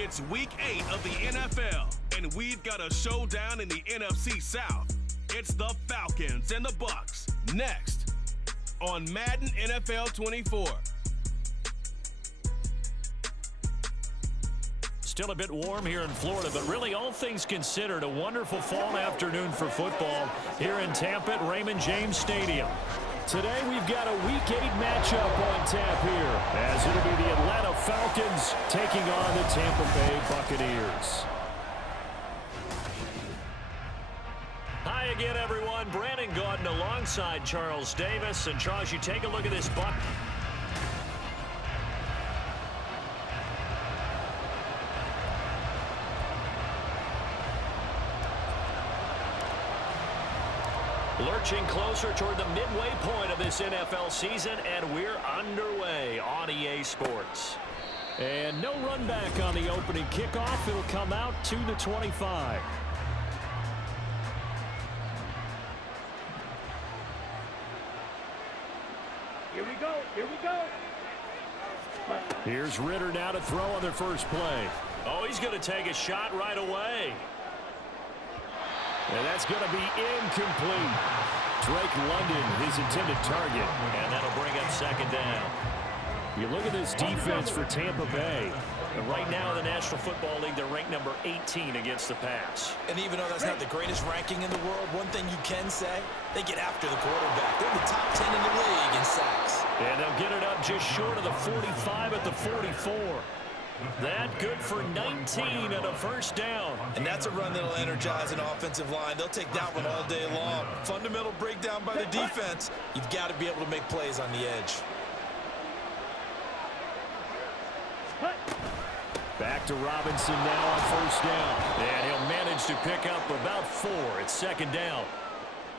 It's week 8 of the NFL, and we've got a showdown in the NFC South. It's the Falcons and the Bucs, next on Madden NFL 24. Still a bit warm here in Florida, but really all things considered, a wonderful fall afternoon for football here in Tampa at Raymond James Stadium. Today we've got a Week 8 matchup on tap here, as it'll be the Atlanta Falcons taking on the Tampa Bay Buccaneers. Hi again, everyone. Brandon Gaudin alongside Charles Davis. And Charles, you take a look at this Buc. Lurching closer toward the midway point of this NFL season, and we're underway on EA Sports. And no run back on the opening kickoff. It'll come out to the 25. Here we go. Here we go. Here's Ritter now to throw on their first play. Oh, he's going to take a shot right away. And that's going to be incomplete. Drake London, his intended target. And that'll bring up second down. You look at this defense for Tampa Bay. And right now in the National Football League, they're ranked number 18 against the pass. And even though that's not the greatest ranking in the world, one thing you can say, they get after the quarterback. They're the top 10 in the league in sacks. And they'll get it up just short of the 45 at the 44. That good for 19 and a first down. And that's a run that'll energize an offensive line. They'll take that one all day long. Fundamental breakdown by the defense. You've got to be able to make plays on the edge. Back to Robinson now on first down. And he'll manage to pick up about 4. It's second down.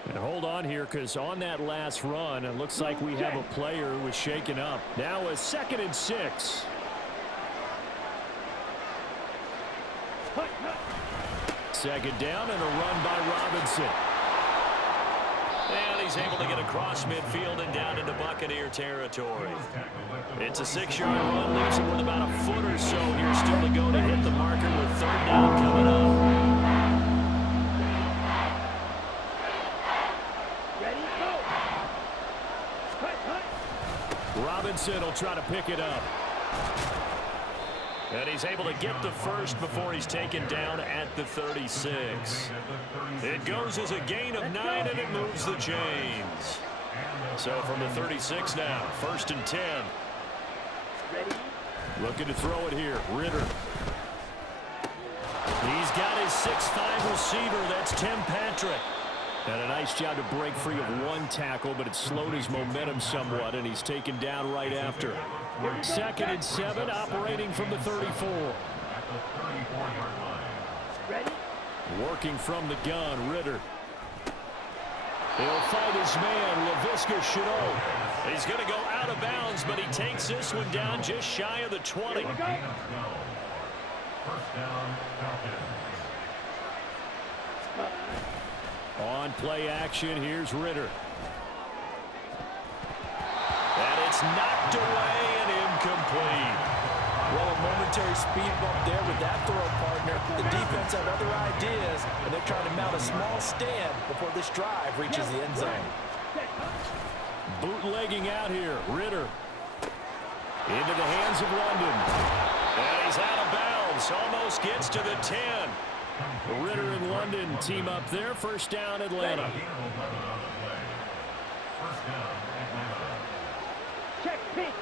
And hold on here, because on that last run, it looks like we have a player who was shaken up. Now a 2nd and 6. Second down and a run by Robinson. And he's able to get across midfield and down into Buccaneer territory. It's a 6-yard run, leaves him with about a foot or so here still to go to hit the marker with third down coming up. Ready, go. Robinson will try to pick it up. And he's able to get the first before he's taken down at the 36. It goes as a gain of 9, and it moves the chains. So from the 36 now, 1st and 10. Looking to throw it here, Ritter. He's got his 6'5 receiver, that's Tim Patrick. And a nice job to break free of one tackle, but it slowed his momentum somewhat, and he's taken down right after. 2nd and 7, operating from the 34. Ready? Working from the gun, Ritter. He'll fight his man, Laviska Shenault. He's going to go out of bounds, but he takes this one down just shy of the 20. Here we go. On play action, here's Ritter. And it's knocked away and incomplete. Well, a momentary speed bump there with that throw, partner. The defense had other ideas, and they're trying to mount a small stand before this drive reaches the end zone. Bootlegging out here, Ritter. Into the hands of London. And he's out of bounds, almost gets to the 10. Ritter and London team up there. First down, Atlanta. Check, pick,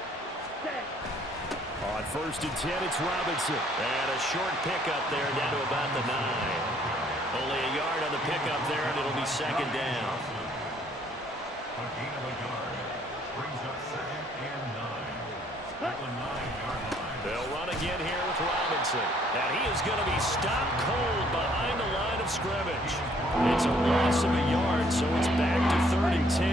set. On 1st and 10, it's Robinson. And a short pickup there down to about the 9. Only a yard on the pickup there, and it'll be second down. They'll run again here with Robinson. And he is going to be stopped cold behind the line of scrimmage. It's a loss of a yard, so it's back to 3rd and 10.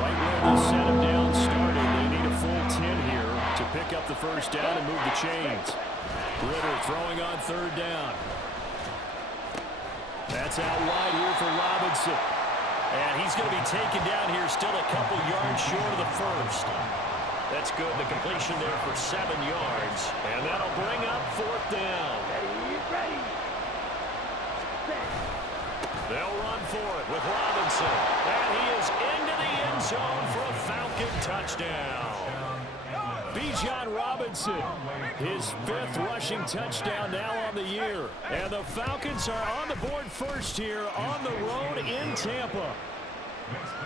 Right where they set him down started. They need a full 10 here to pick up the first down and move the chains. Ritter throwing on 3rd down. That's out wide here for Robinson. And he's going to be taken down here still a couple yards short of the first. That's good. The completion there for 7 yards. And that'll bring up 4th down. Ready. Set. They'll run for it with Robinson. And he is into the end zone for a Falcon touchdown. Bijan Robinson, his 5th rushing touchdown now on the year. And the Falcons are on the board first here on the road in Tampa.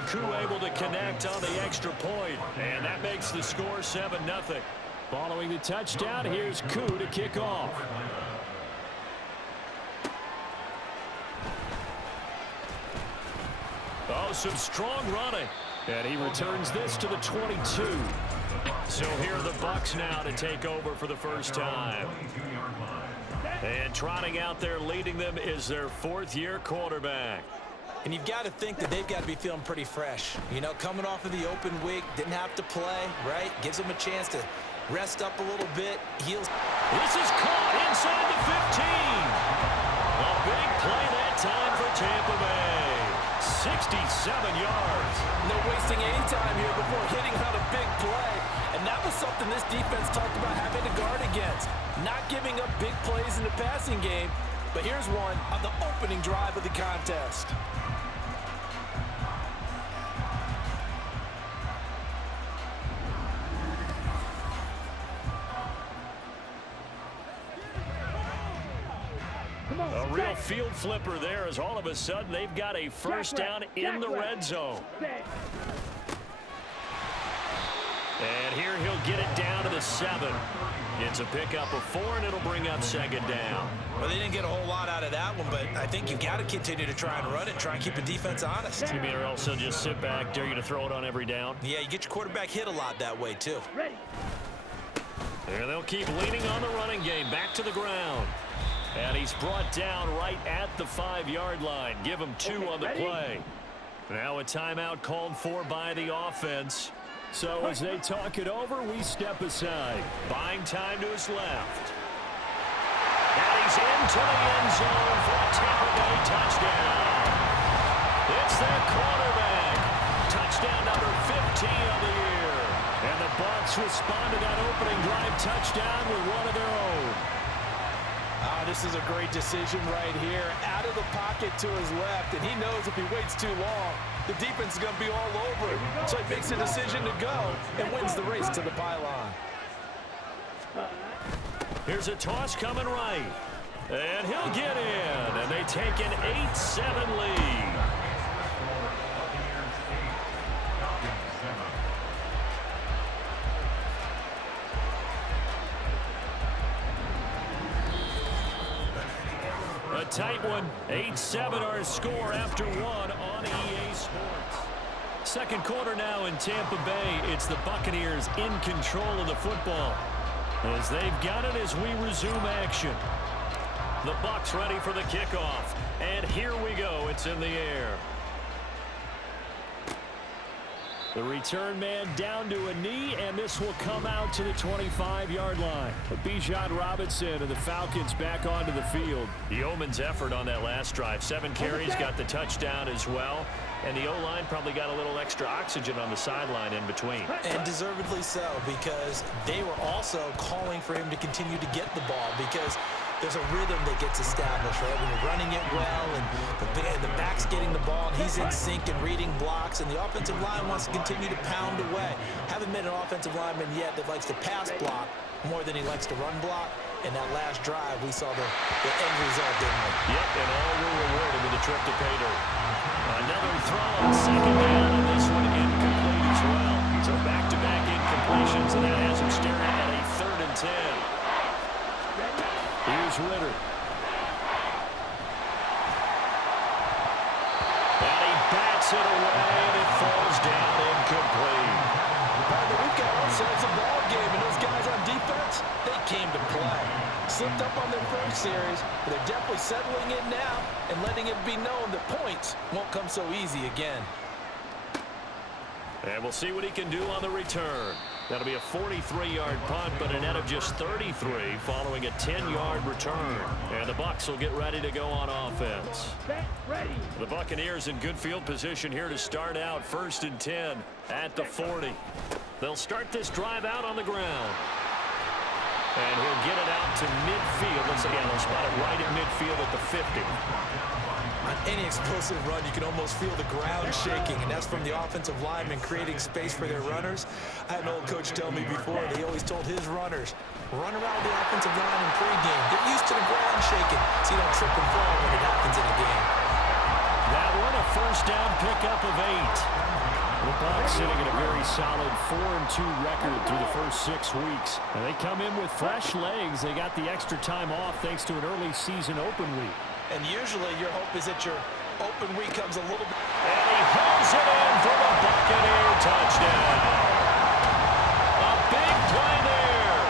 Koo able to connect on the extra point, and that makes the score 7-0. Following the touchdown, here's Koo to kick off. Oh, some strong running. And he returns this to the 22. So here are the Bucs now to take over for the first time. And trotting out there leading them is their 4th-year quarterback. And you've got to think that they've got to be feeling pretty fresh. You know, coming off of the open week, didn't have to play, right? Gives them a chance to rest up a little bit. This is caught inside the 15. A big play that time for Tampa Bay. 67 yards. No wasting any time here before hitting on a big play. And that was something this defense talked about having to guard against. Not giving up big plays in the passing game. But here's one on the opening drive of the contest. A real field flipper there as all of a sudden they've got a first down in the red zone. And here he'll get it down to the 7. It's a pickup of 4, and it'll bring up 2nd down. Well, they didn't get a whole lot out of that one, but I think you've got to continue to try and run it, try and keep the defense honest. You mean or else they'll just sit back, dare you to throw it on every down? Yeah, you get your quarterback hit a lot that way, too. Ready. And they'll keep leaning on the running game, back to the ground. And he's brought down right at the 5-yard line. Give him 2 on the play. Now a timeout called for by the offense. So as they talk it over, we step aside. Buying time to his left. And he's into the end zone for a Tampa Bay touchdown. It's their quarterback. Touchdown number 15 of the year. And the Bucs respond to that opening drive touchdown with one of their own. This is a great decision right here. Out of the pocket to his left, and he knows if he waits too long, the defense is going to be all over him. So he makes a decision to go and wins the race to the pylon. Here's a toss coming right. And he'll get in, and they take an 8-7 lead. A tight one, 8-7 our score after 1 on EA Sports. Second quarter now in Tampa Bay. It's the Buccaneers in control of the football as they've got it as we resume action. The Bucs ready for the kickoff, and here we go. It's in the air. The return man down to a knee, and this will come out to the 25-yard line. Bijan Robinson and the Falcons back onto the field. The Yeoman's effort on that last drive. 7 carries, got the touchdown as well. And the O-line probably got a little extra oxygen on the sideline in between. And deservedly so, because they were also calling for him to continue to get the ball, because there's a rhythm that gets established, right? When you're running it well and the back's getting the ball and he's in sync and reading blocks, and the offensive line wants to continue to pound away. Haven't met an offensive lineman yet that likes to pass block more than he likes to run block. In that last drive, we saw the end result, didn't we? Yep, and all were rewarded with a trip to pay dirt. Another throw on 2nd down, and this one incomplete as well. So back-to-back incompletions, and that has him staring at a 3rd and 10. Here's Ritter. And he bats it away, and it falls down incomplete. We've got ourselves a ball game, and those guys on defense, they came to play. Slipped up on their first series, but they're definitely settling it now and letting it be known that points won't come so easy again. And we'll see what he can do on the return. That'll be a 43-yard punt, but a net of just 33 following a 10-yard return. And the Bucs will get ready to go on offense. The Buccaneers in good field position here to start out. 1st and 10 at the 40. They'll start this drive out on the ground. And he'll get it out to midfield. Let's see, they'll spot it right at midfield at the 50. On any explosive run, you can almost feel the ground shaking, and that's from the offensive linemen creating space for their runners. I had an old coach tell me before, they always told his runners, run around the offensive line in pregame. Get used to the ground shaking so you don't trip and fall when it happens in a game. That one, a first down pickup of 8. The Bucs sitting at a very solid 4-2 record through the first 6 weeks. And they come in with fresh legs. They got the extra time off thanks to an early season open week. And usually your hope is that your open week comes a little bit. And he hauls it in for the Buccaneer touchdown. A big play there.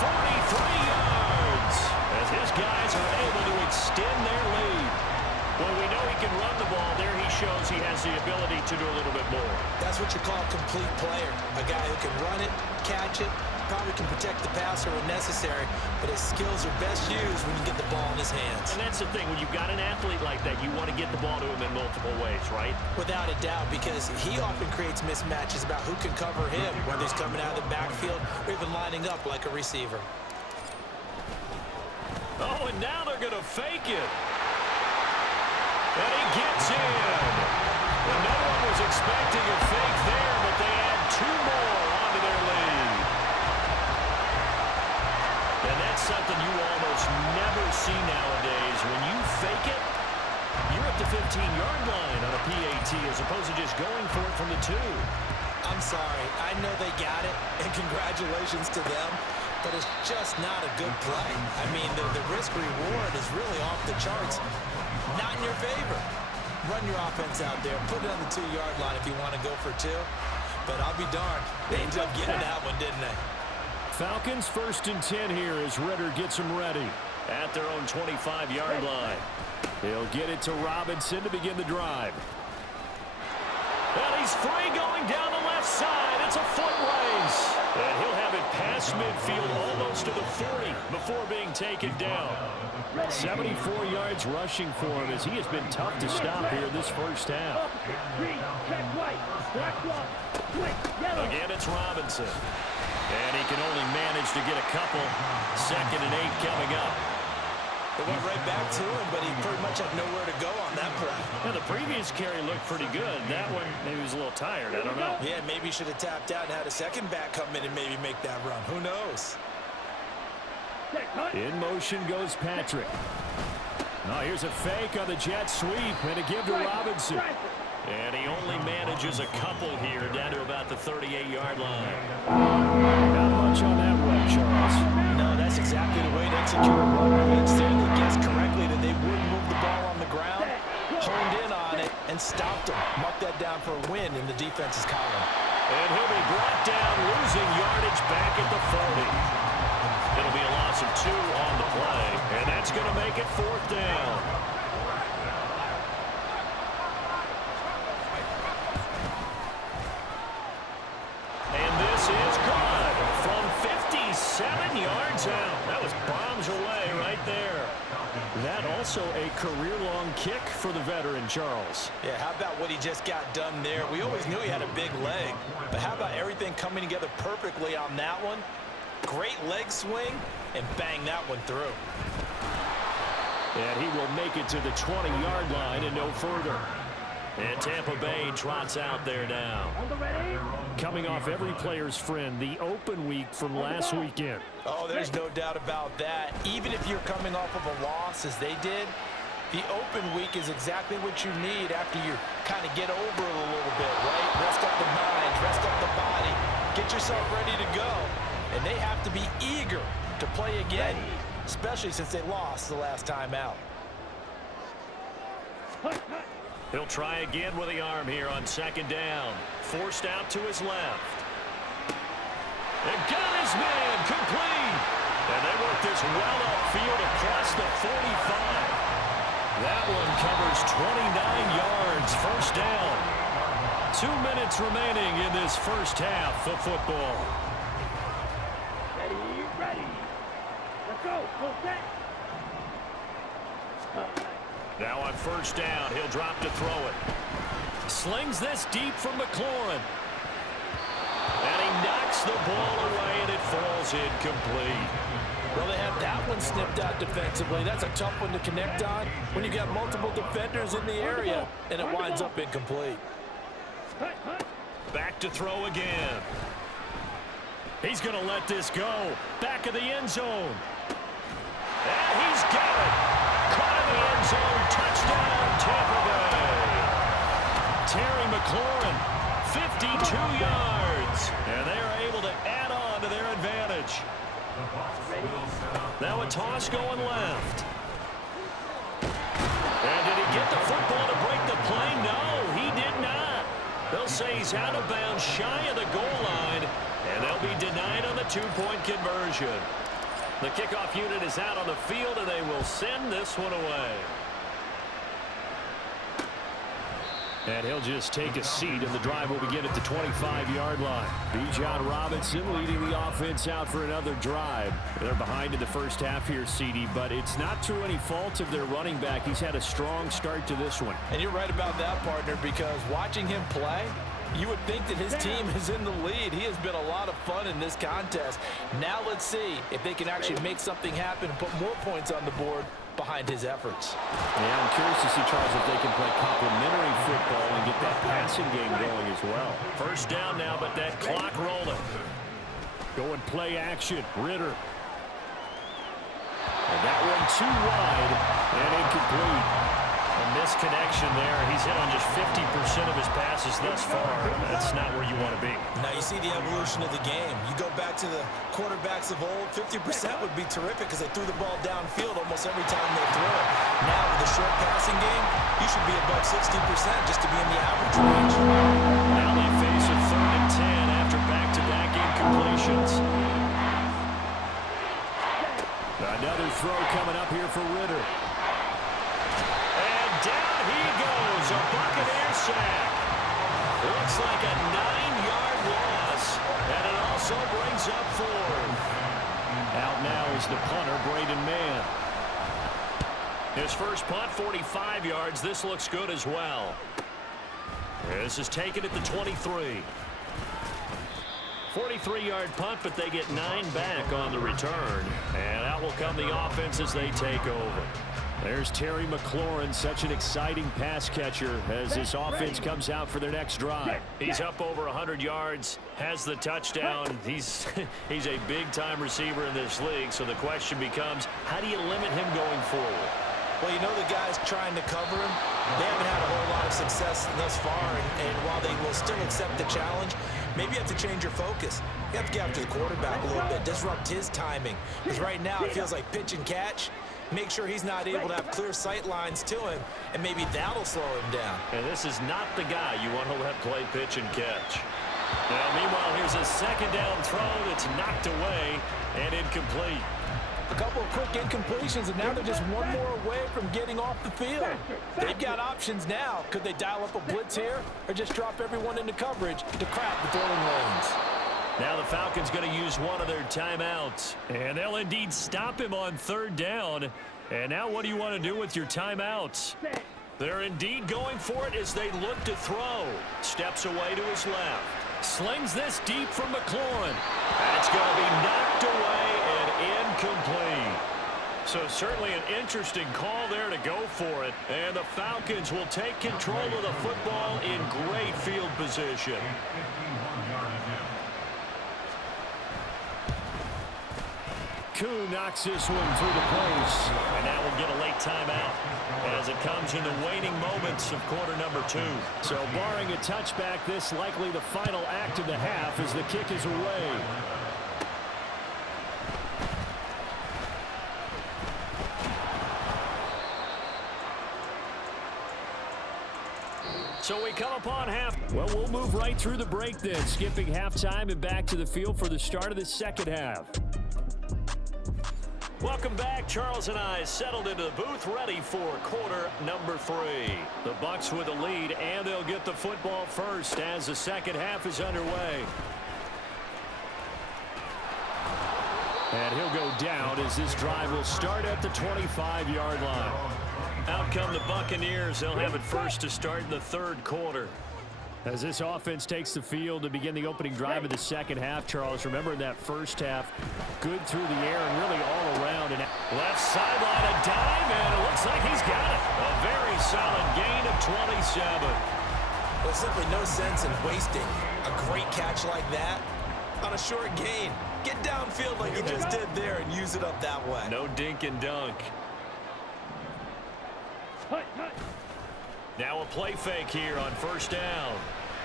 43 yards. As his guys are able to extend their lead. Well, we know he can run the ball. There he shows he has the ability to do a little bit more. That's what you call a complete player. A guy who can run it, catch it, probably can protect the passer when necessary, but his skills are best used when you get the ball in his hands. And that's the thing. When you've got an athlete like that, you want to get the ball to him in multiple ways, right? Without a doubt, because he often creates mismatches about who can cover him, whether he's coming out of the backfield or even lining up like a receiver. Oh, and now they're going to fake it. And he gets in. And no one was expecting a fake there, but they add 2 more onto their lead. And that's something you almost never see nowadays. When you fake it, you're at the 15-yard line on a PAT as opposed to just going for it from the 2. I'm sorry. I know they got it, and congratulations to them, but it's just not a good play. I mean, the risk-reward is really off the charts. Not in your favor. Run your offense out there. Put it on the 2-yard line if you want to go for 2. But I'll be darned. They ended up getting that one, didn't they? Falcons 1st and 10 here as Ritter gets them ready at their own 25-yard line. He'll get it to Robinson to begin the drive. And he's free going down the left side. It's a foot race. And he'll have it past midfield almost to the 40 before being taken down. 74 yards rushing for him as he has been tough to stop here this first half. Again, it's Robinson. And he can only manage to get a couple. 2nd and 8 coming up. They went right back to him, but he pretty much had nowhere to go on that play. Yeah, the previous carry looked pretty good. That one, maybe he was a little tired. I don't know. Yeah, maybe he should have tapped out and had a second back come in and maybe make that run. Who knows? In motion goes Patrick. Now here's a fake on the jet sweep and a give to Robinson. And he only manages a couple here down to about the 38-yard line. Not much on that run, Charles. No, that's exactly the way to execute a run blitz there. They guessed correctly that they wouldn't move the ball on the ground, honed in on it, and stopped them. Marked that down for a win in the defense's column. And he'll be brought down, losing yardage back at the 40. It'll be a loss of 2 on the play, and that's going to make it 4th down. And this is good from 57 yards out. That was bombs away right there. That also a career-long kick for the veteran, Charles. Yeah, how about what he just got done there? We always knew he had a big leg, but how about everything coming together perfectly on that one? Great leg swing, and bang that one through. And he will make it to the 20-yard line and no further. And Tampa Bay trots out there now. Coming off every player's friend, the open week from last weekend. Oh, there's no doubt about that. Even if you're coming off of a loss as they did, the open week is exactly what you need after you kind of get over it a little bit, right? Rest up the mind, rest up the body, get yourself ready to go. And they have to be eager to play again, especially since they lost the last time out. He'll try again with the arm here on 2nd down. Forced out to his left. And got his man complete. And they work this well upfield across the 45. That one covers 29 yards. First down. 2 minutes remaining in this first half of football. Ready. Let's go. Go set. Now on first down, he'll drop to throw it. Slings this deep from McLaurin. And he knocks the ball away, and it falls incomplete. Well, they have that one snipped out defensively. That's a tough one to connect on when you got multiple defenders in the area, and it winds up incomplete. Back to throw again. He's going to let this go. Back of the end zone. And he's got it. Caught in the end zone. Touchdown, Tampa Bay. Terry McLaurin, 52 yards. And they are able to add on to their advantage. Now a toss going left. And did he get the football to break the play? No, he did not. They'll say he's out of bounds shy of the goal line, and they'll be denied on the two-point conversion. The kickoff unit is out on the field, and they will send this one away. And he'll just take a seat, and the drive will begin at the 25-yard line. Bijan Robinson leading the offense out for another drive. They're behind in the first half here, CD, but it's not through any fault of their running back. He's had a strong start to this one. And you're right about that, partner, because watching him play, you would think that his team is in the lead. He has been a lot of fun in this contest. Now let's see if they can actually make something happen and put more points on the board behind his efforts. Yeah, I'm curious to see, Charles, if they can play complementary football and get that passing game going as well. First down now, but that clock rolling. Going play action. Ritter. And that one too wide and incomplete. A misconnection there. He's hit on just 50% of his passes thus far. That's not where you want to be. Now you see the evolution of the game. You go back to the quarterbacks of old, 50% would be terrific because they threw the ball downfield almost every time they throw it. Now with the short passing game, you should be above 60% just to be in the average range. Now they face a 3rd and 10 after back-to-back incompletions. Another throw coming up here for Ritter. Down he goes, a Buccaneer sack. Looks like a 9-yard loss, and it also brings up 4th. Out now is the punter, Braden Mann. His first punt, 45 yards. This looks good as well. This is taken at the 23. 43-yard punt, but they get 9 back on the return. And out will come the offense as they take over. There's Terry McLaurin, such an exciting pass catcher as this offense comes out for their next drive. He's up over 100 yards, has the touchdown. He's a big-time receiver in this league, so the question becomes, how do you limit him going forward? Well, you know the guys trying to cover him, they haven't had a whole lot of success thus far, and while they will still accept the challenge, maybe you have to change your focus. You have to get after the quarterback a little bit, disrupt his timing, because right now it feels like pitch and catch. Make sure he's not able to have clear sight lines to him, and maybe that'll slow him down. And this is not the guy you want to let play pitch and catch. Now, meanwhile, here's a 2nd down throw that's knocked away and incomplete. A couple of quick incompletions, and now they're just one more away from getting off the field. They've got options now. Could they dial up a blitz here or just drop everyone into coverage to crowd the throwing lanes? Now the Falcons going to use one of their timeouts. And they'll indeed stop him on 3rd down. And now what do you want to do with your timeouts? They're indeed going for it as they look to throw. Steps away to his left. Slings this deep from McLaurin. That's going to be knocked away and incomplete. So certainly an interesting call there to go for it. And the Falcons will take control of the football in great field position. Koo knocks this one through the post. And now we'll get a late timeout as it comes in the waning moments of quarter number 2. So barring a touchback, this likely the final act of the half as the kick is away. So we come upon half. Well, we'll move right through the break then, skipping halftime and back to the field for the start of the second half. Welcome back. Charles and I settled into the booth ready for quarter number 3. The Bucs with the lead, and they'll get the football first as the second half is underway. And he'll go down as this drive will start at the 25-yard line. Out come the Buccaneers. They'll have it first to start in the 3rd quarter. As this offense takes the field to begin the opening drive of the second half, Charles, remember in that first half, good through the air and really all around. And left sideline, a dive, and it looks like he's got it. A very solid gain of 27. There's simply no sense in wasting a great catch like that on a short gain. Get downfield like he just did there and use it up that way. No dink and dunk. Now a play fake here on first down.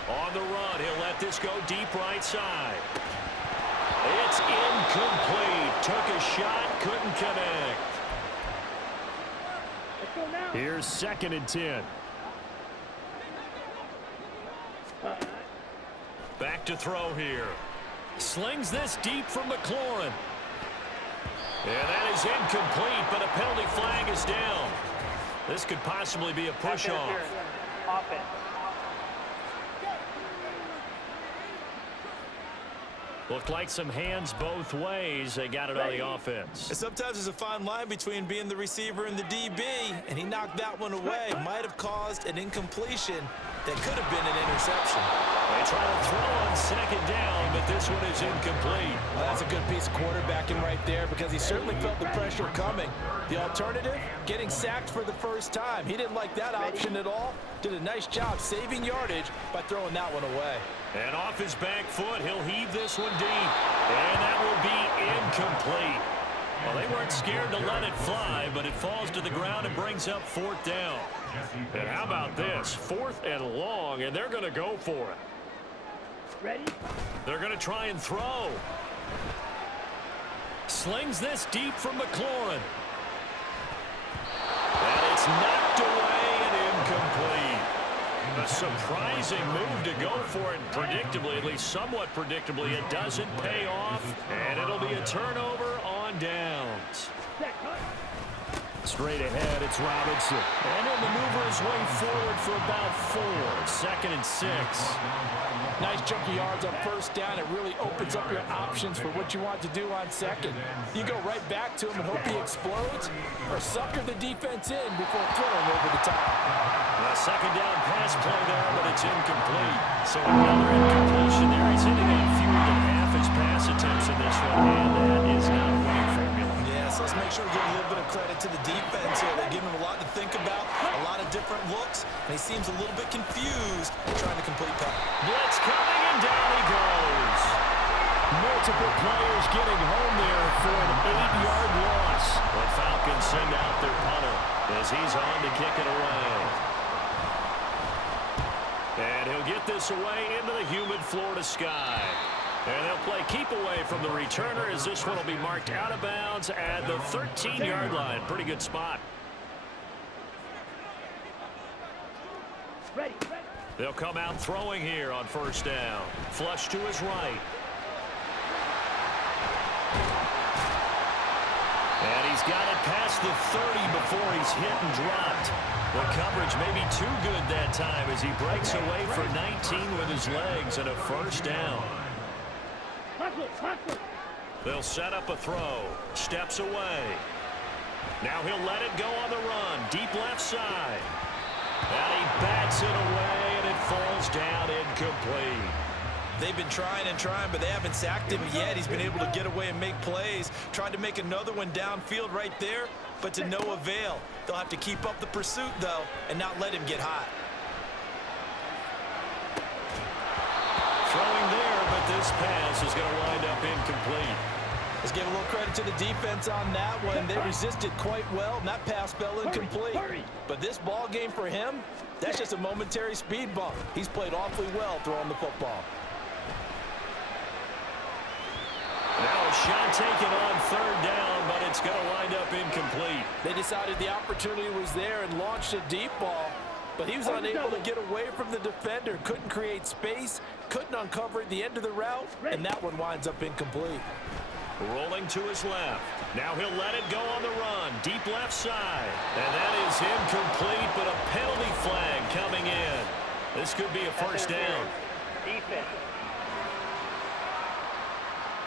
On the run, he'll let this go deep right side. It's incomplete. Took a shot, couldn't connect. Here's 2nd and 10. Back to throw here. Slings this deep from McLaurin. And that is incomplete, but a penalty flag is down. This could possibly be a push-off. Looked like some hands both ways. They got it on the offense. And sometimes there's a fine line between being the receiver and the DB, and he knocked that one away. Might have caused an incompletion that could have been an interception. They try to throw on 2nd down, but this one is incomplete. Well, that's a good piece of quarterbacking right there because he certainly felt the pressure coming. The alternative, getting sacked for the first time. He didn't like that option at all. Did a nice job saving yardage by throwing that one away. And off his back foot, he'll heave this one deep. And that will be incomplete. Well, they weren't scared to let it fly, but it falls to the ground and brings up 4th down. And how about this? 4th and long, and they're going to go for it. Ready? They're going to try and throw. Slings this deep from McLaurin. And it's knocked away and incomplete. A surprising move to go for it predictably, at least somewhat predictably. It doesn't pay off, and it'll be a turnover on downs. Straight ahead, it's Robinson. And he'll maneuver his way forward for about 4. 2nd and 6. Nice chunky yards on first down. It really opens up your options for what you want to do on second. You go right back to him and hope he explodes, or sucker the defense in before throwing over the top. A 2nd down pass play there, but it's incomplete. So another incompletion there. He's hitting on fewer than half his pass attempts in this one, and that is not a winning formula. Yeah, so let's make sure we give a little bit of credit to the defense here. They give him a lot to think about, a lot of different looks, and he seems a little bit confused trying to complete pass. Blitz coming, and down he goes. Multiple players getting home there for an 8-yard loss. The Falcons send out their punter as he's on to kick it away. And he'll get this away into the humid Florida sky. And they'll play keep away from the returner as this one will be marked out of bounds at the 13-yard line. Pretty good spot. Ready. They'll come out throwing here on first down. Flush to his right. And he's got it past the 30 before he's hit and dropped. The coverage may be too good that time as he breaks away for 19 with his legs and a first down. They'll set up a throw. Steps away. Now he'll let it go on the run. Deep left side. And he bats it away, and it falls down incomplete. They've been trying and trying, but they haven't sacked him yet. He's been able to get away and make plays. Tried to make another one downfield right there, but to no avail. They'll have to keep up the pursuit, though, and not let him get hot. Throwing there, but this pass is going to wind up incomplete. Let's give a little credit to the defense on that one. They resisted quite well, and that pass fell incomplete. But this ball game for him, that's just a momentary speed bump. He's played awfully well throwing the football. Now a shot taken on third down, but it's going to wind up incomplete. They decided the opportunity was there and launched a deep ball, but he was unable to get away from the defender, couldn't create space, couldn't uncover at the end of the route, and that one winds up incomplete. Rolling to his left. Now he'll let it go on the run. Deep left side. And that is incomplete, but a penalty flag coming in. This could be a first down. Defense.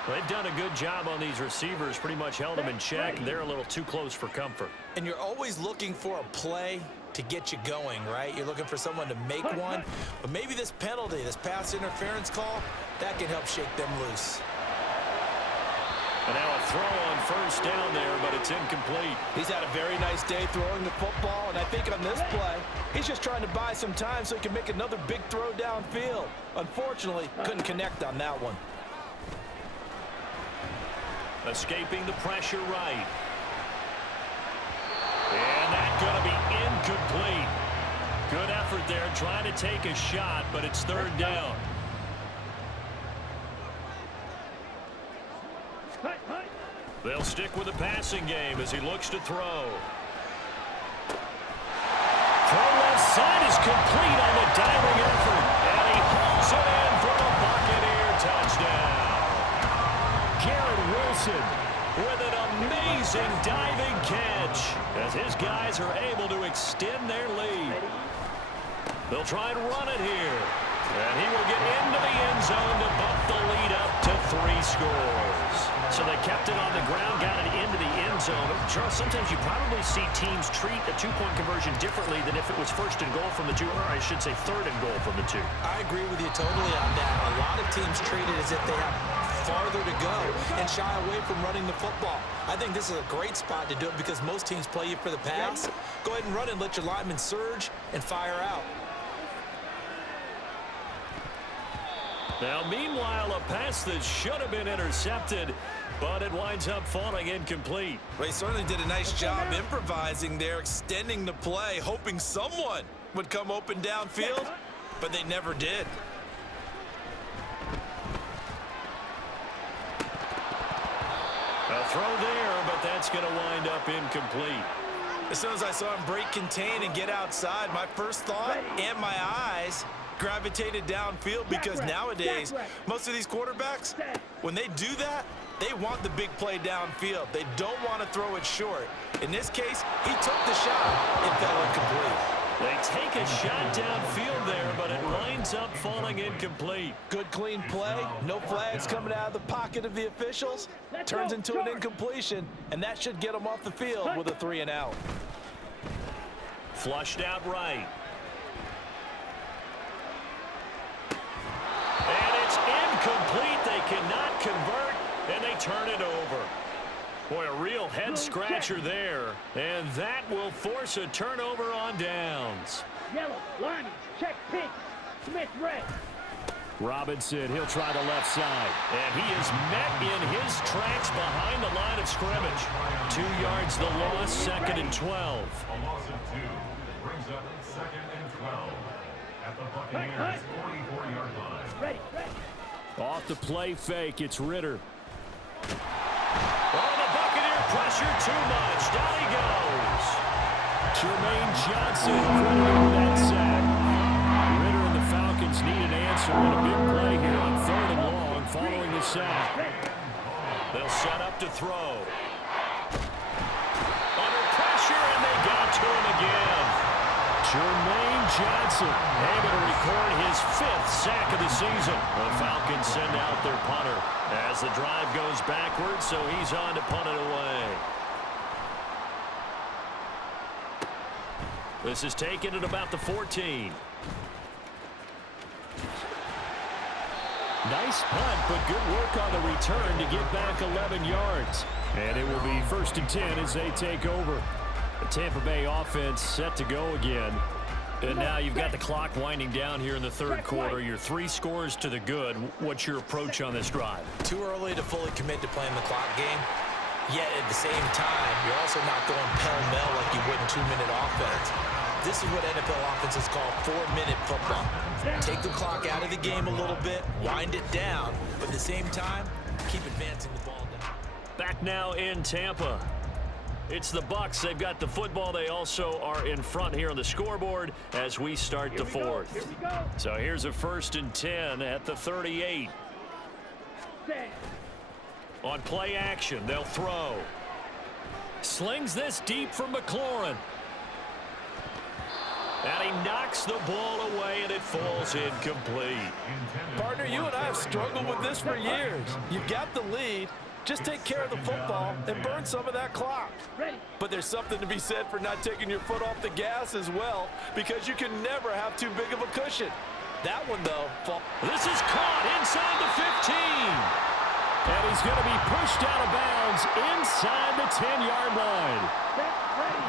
They've done a good job on these receivers, pretty much held them in check. They're a little too close for comfort. And you're always looking for a play to get you going, right? You're looking for someone to make one. But maybe this penalty, this pass interference call, that can help shake them loose. And now a throw on first down there, but it's incomplete. He's had a very nice day throwing the football, and I think on this play, he's just trying to buy some time so he can make another big throw downfield. Unfortunately, couldn't connect on that one. Escaping the pressure right. And that's going to be incomplete. Good effort there trying to take a shot, but it's third down. They'll stick with the passing game as he looks to throw. Throw left side is complete on the diving effort. And he hauls it in for the Buccaneer touchdown. Garrett Wilson with an amazing diving catch as his guys are able to extend their lead. They'll try and run it here. And he will get into the end zone to bump the lead up to 3 scores. So they kept it on the ground, got it into the end zone. Charles, sometimes you probably see teams treat a two-point conversion differently than if it was first and goal from the 2, or I should say third and goal from the 2. I agree with you totally on that. A lot of teams treat it as if they have farther to go and shy away from running the football. I think this is a great spot to do it because most teams play you for the pass. Go ahead and run it, let your linemen surge and fire out. Now, meanwhile, a pass that should have been intercepted, but it winds up falling incomplete. They certainly did a nice job improvising there, extending the play, hoping someone would come open downfield, but they never did. A throw there, but that's going to wind up incomplete. As soon as I saw him break contain and get outside, my first thought and my eyes gravitated downfield because nowadays, most of these quarterbacks, when they do that, they want the big play downfield. They don't want to throw it short. In this case, he took the shot. It fell incomplete. They take a shot downfield there, but it winds up falling incomplete. Good, clean play. No flags coming out of the pocket of the officials. Turns into an incompletion, and that should get them off the field with a 3 and out. Flushed out right. And it's incomplete. They cannot convert, and they turn it over. Boy, a real head-scratcher there. And that will force a turnover on downs. Yellow, Lonnie, check pink, Smith red. Robinson, he'll try the left side. And he is met in his tracks behind the line of scrimmage. 2 yards the loss, 2nd and 12. A loss of 2 brings up 2nd and 12 at the Buccaneers' 44-yard line. Ready. Off the play fake, it's Ritter. Oh, the Buccaneer pressure too much. Down he goes. Jermaine Johnson credited with that sack. Ritter and the Falcons need an answer in a big play here on 3rd and long following the sack. They'll set up to throw. Under pressure, and they got to him again. Jermaine Johnson able to record his 5th sack of the season. The Falcons send out their punter as the drive goes backwards, so he's on to punt it away. This is taken at about the 14. Nice punt, but good work on the return to get back 11 yards. And it will be 1st and 10 as they take over. The Tampa Bay offense set to go again. And now you've got the clock winding down here in the 3rd quarter. You're 3 scores to the good. What's your approach on this drive? Too early to fully commit to playing the clock game. Yet at the same time, you're also not going pell-mell like you would in 2-minute offense. This is what NFL offenses call 4-minute football. Take the clock out of the game a little bit, wind it down, but at the same time, keep advancing the ball down. Back now in Tampa. It's the Bucs. They've got the football. They also are in front here on the scoreboard as we start the 4th. So here's a 1st and 10 at the 38. On play action, they'll throw. Slings this deep for McLaurin. And he knocks the ball away, and it falls incomplete. Partner, you and I have struggled with this for years. You've got the lead. Just take care of the football and burn some of that clock. But there's something to be said for not taking your foot off the gas as well, because you can never have too big of a cushion. That one, though, this is caught inside the 15. And he's going to be pushed out of bounds inside the 10-yard line. Set, ready.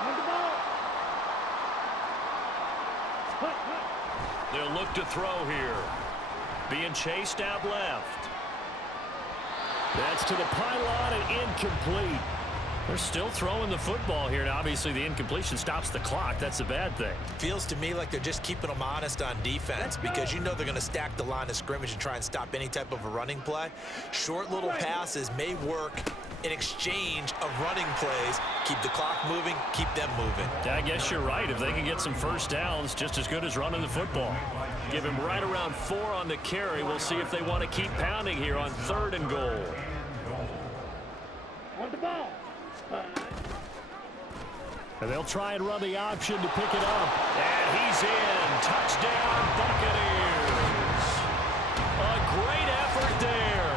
On the ball. Hut, hut. They'll look to throw here. Being chased out left. That's to the pylon and incomplete. They're still throwing the football here. Now, obviously, the incompletion stops the clock. That's a bad thing. Feels to me like they're just keeping them honest on defense, because you know they're going to stack the line of scrimmage and try and stop any type of a running play. Short little passes may work in exchange of running plays. Keep the clock moving, keep them moving. I guess you're right. If they can get some first downs, just as good as running the football. Give him right around 4 on the carry. We'll see if they want to keep pounding here on 3rd and goal. On the ball. And they'll try and run the option to pick it up. And he's in. Touchdown, Buccaneers. A great effort there.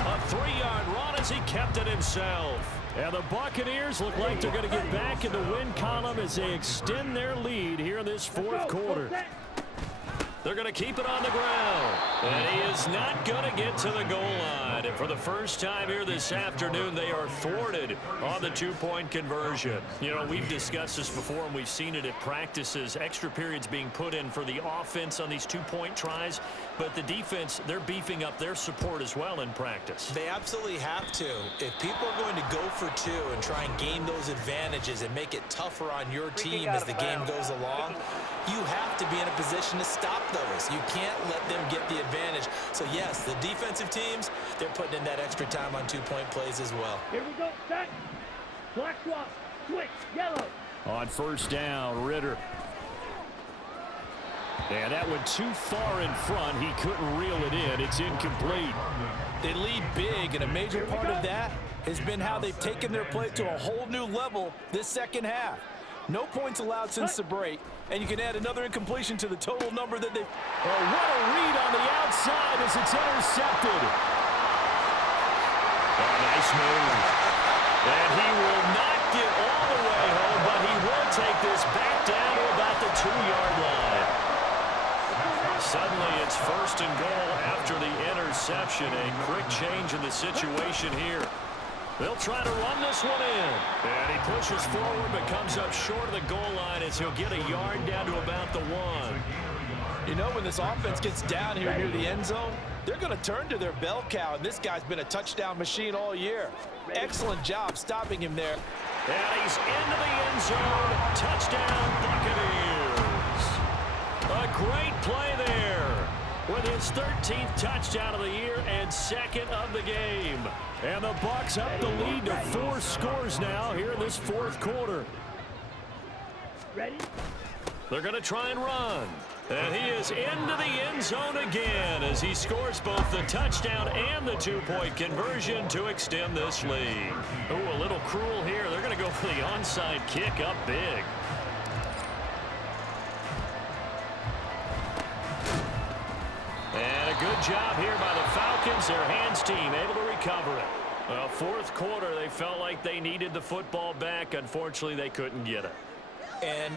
A 3-yard run as he kept it himself. And the Buccaneers look like they're going to get back in the win column as they extend their lead here in this 4th quarter. They're going to keep it on the ground. And he is not going to get to the goal line. And for the first time here this afternoon, they are thwarted on the 2-point conversion. You know, we've discussed this before, and we've seen it at practices. Extra periods being put in for the offense on these 2-point tries. But the defense, they're beefing up their support as well in practice. They absolutely have to. If people are going to go for 2 and try and gain those advantages and make it tougher on your team as the game goes along, you have to be in a position to stop those. You can't let them get the advantage. So, yes, the defensive teams, they're putting in that extra time on 2-point plays as well. Here we go, set. Black swap, switch, yellow. On 1st down, Ritter. And that went too far in front. He couldn't reel it in. It's incomplete. They lead big, and a major part of that has been how they've taken their play to a whole new level this second half. No points allowed since the break, and you can add another incompletion to the total number that they've... Oh, what a read on the outside as it's intercepted. Oh, nice move. And he will not get all the way home, but he will take this back down to about the 2-yard line. Suddenly it's 1st and goal after the interception. A quick change in the situation here. They'll try to run this one in. And he pushes forward but comes up short of the goal line as he'll get a yard down to about the 1. You know, when this offense gets down here near the end zone, they're going to turn to their bell cow, and this guy's been a touchdown machine all year. Excellent job stopping him there. And he's into the end zone. Touchdown, Buccaneers. A great play there with his 13th touchdown of the year and 2nd of the game. And the Bucs up the lead to 4 scores now here in this 4th quarter. Ready? They're going to try and run. And he is into the end zone again as he scores both the touchdown and the 2-point conversion to extend this lead. Oh, a little cruel here. They're going to go for the onside kick up big. And a good job here by the Falcons. Their hands team able to recover it. Well, 4th quarter, they felt like they needed the football back. Unfortunately, they couldn't get it. And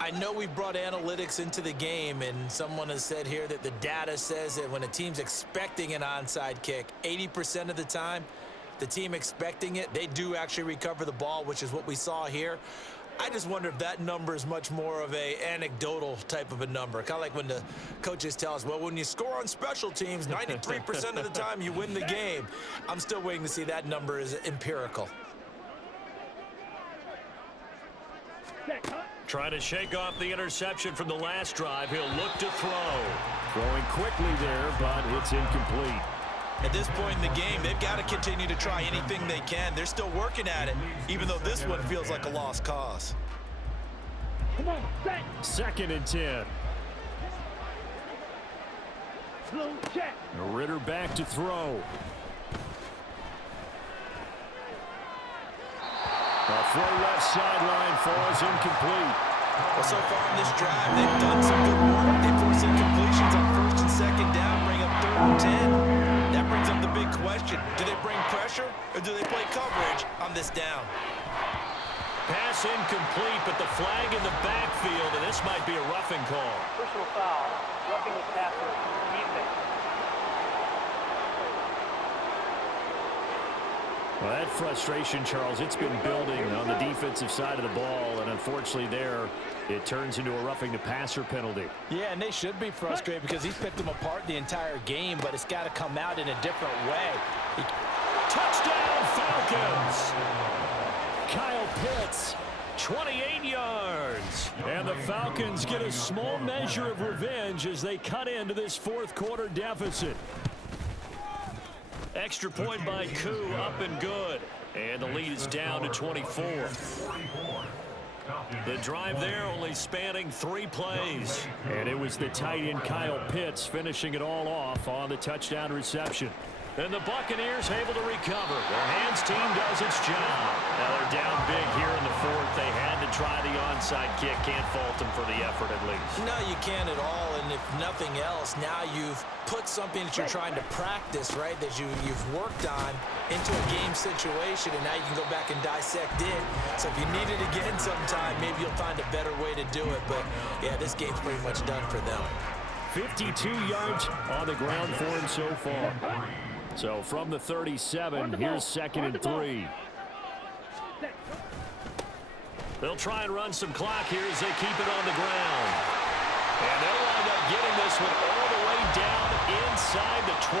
I know we brought analytics into the game, and someone has said here that the data says that when a team's expecting an onside kick, 80% of the time, the team expecting it, they do actually recover the ball, which is what we saw here. I just wonder if that number is much more of a anecdotal type of a number. Kind of like when the coaches tell us, well, when you score on special teams, 93% of the time you win the game. I'm still waiting to see that number is empirical. Trying to shake off the interception from the last drive. He'll look to throw. Throwing quickly there, but it's incomplete. At this point in the game, they've got to continue to try anything they can. They're still working at it, even though this one feels like a lost cause. Come on, set. 2nd and 10. Blue check. Ritter back to throw. A throw left sideline falls incomplete. Well, so far in this drive, they've done some good work. They force incompletions on 1st and 2nd down, bring up 3rd and 10. That brings brings up the big question. Do they bring pressure or do they play coverage on this down? Pass incomplete, but the flag in the backfield, and this might be a roughing call. Personal foul. Roughing the passer. Defense. Well, that frustration, Charles, it's been building on the defensive side of the ball, and unfortunately there, it turns into a roughing the passer penalty. Yeah, and they should be frustrated because he's picked them apart the entire game, but it's got to come out in a different way. Touchdown, Falcons! Kyle Pitts, 28 yards. And the Falcons get a small measure of revenge as they cut into this fourth quarter deficit. Extra point by Koo, up and good. And the lead is down to 24. The drive there only spanning 3 plays. And it was the tight end Kyle Pitts finishing it all off on the touchdown reception. And the Buccaneers able to recover. Their hands team does its job. Now they're down big here in the fourth. They had to try the onside kick. Can't fault them for the effort at least. No, you can't at all. And if nothing else, now you've put something that you're trying to practice, right, that you've worked on into a game situation, and now you can go back and dissect it. So if you need it again sometime, maybe you'll find a better way to do it. But, yeah, this game's pretty much done for them. 52 yards on the ground for him so far. So from the 37, here's 2nd and 3. They'll try and run some clock here as they keep it on the ground. And they'll wind up getting this one all the way down inside the 20.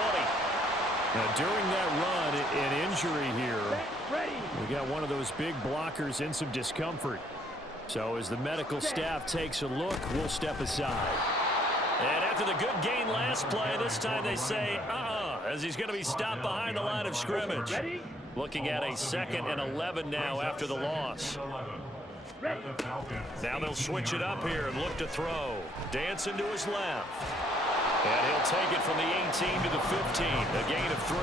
Now during that run, an injury here. We got one of those big blockers in some discomfort. So as the medical staff takes a look, we'll step aside. And after the good gain last play, this time they say, as he's going to be stopped behind the line of scrimmage. Looking at a 2nd and 11 now after the loss. Now they'll switch it up here and look to throw. Dancing to his left. And he'll take it from the 18 to the 15, a gain of 3.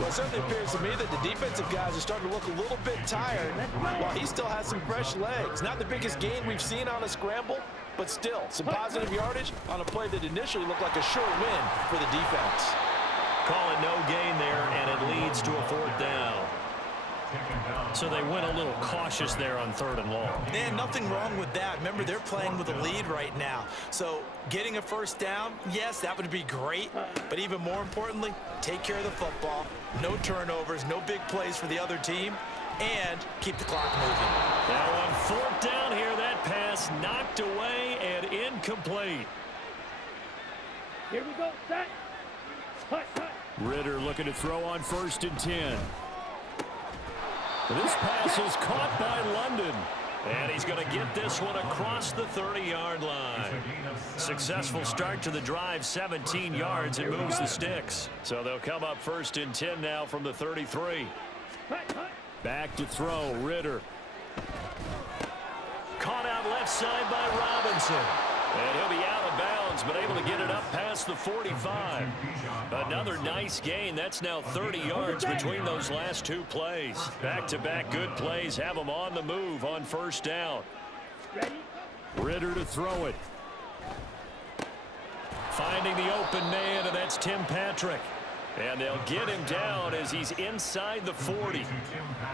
Well, it certainly appears to me that the defensive guys are starting to look a little bit tired while he still has some fresh legs. Not the biggest gain we've seen on a scramble, but still some positive yardage on a play that initially looked like a sure win for the defense. Call it no gain there, and it leads to a 4th down. So they went a little cautious there on 3rd and long. And nothing wrong with that. Remember, they're playing with a lead right now. So getting a 1st down, yes, that would be great. But even more importantly, take care of the football. No turnovers, no big plays for the other team, and keep the clock moving. Now on 4th down here, that pass knocked away and incomplete. Here we go, set. Hut, hut. Ritter looking to throw on 1st and 10. This pass is caught by London. And he's going to get this one across the 30-yard line. Successful start to the drive, 17 yards, and moves the sticks. So they'll come up 1st and 10 now from the 33. Back to throw, Ritter. Caught out left side by Robinson. And he'll be out of bounds, but able to get it up past the 45. Another nice gain. That's now 30 yards between those last 2 plays. Back-to-back good plays have them on the move on 1st down. Ritter to throw it. Finding the open man, and that's Tim Patrick. And they'll get him down as he's inside the 40.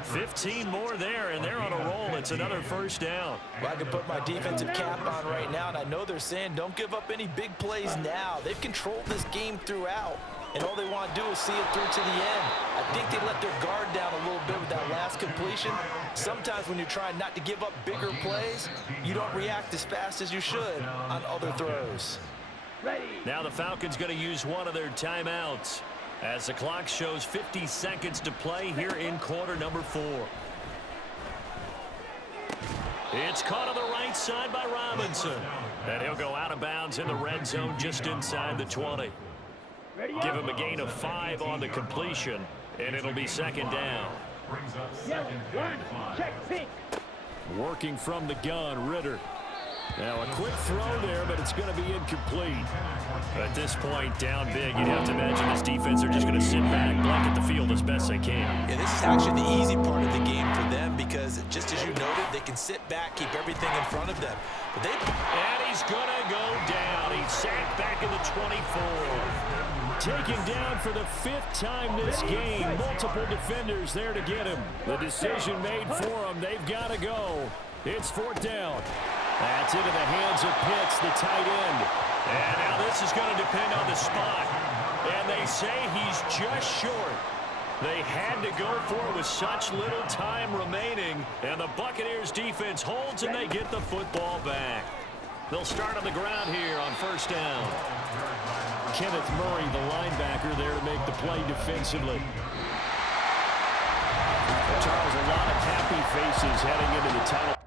15 more there, and they're on a roll. It's another 1st down. Well, I can put my defensive cap on right now, and I know they're saying don't give up any big plays now. They've controlled this game throughout, and all they want to do is see it through to the end. I think they let their guard down a little bit with that last completion. Sometimes when you're trying not to give up bigger plays, you don't react as fast as you should on other throws. Now the Falcons going to use one of their timeouts, as the clock shows 50 seconds to play here in quarter number 4. It's caught on the right side by Robinson. And he'll go out of bounds in the red zone just inside the 20. Give him a gain of 5 on the completion, and it'll be 2nd down. Working from the gun, Ritter. Now a quick throw there, but it's going to be incomplete. At this point, down big, you'd have to imagine this defense are just going to sit back, blanket the field as best they can. Yeah, this is actually the easy part of the game for them because, just as you noted, they can sit back, keep everything in front of them. And he's going to go down. He's sacked back in the 24. Taken down for the 5th time this game. Multiple defenders there to get him. The decision made for him. They've got to go. It's 4th down. That's into the hands of Pitts, the tight end. And now this is going to depend on the spot. And they say he's just short. They had to go for it with such little time remaining. And the Buccaneers defense holds and they get the football back. They'll start on the ground here on 1st down. Kenneth Murray, the linebacker, there to make the play defensively. Charles, a lot of happy faces heading into the title.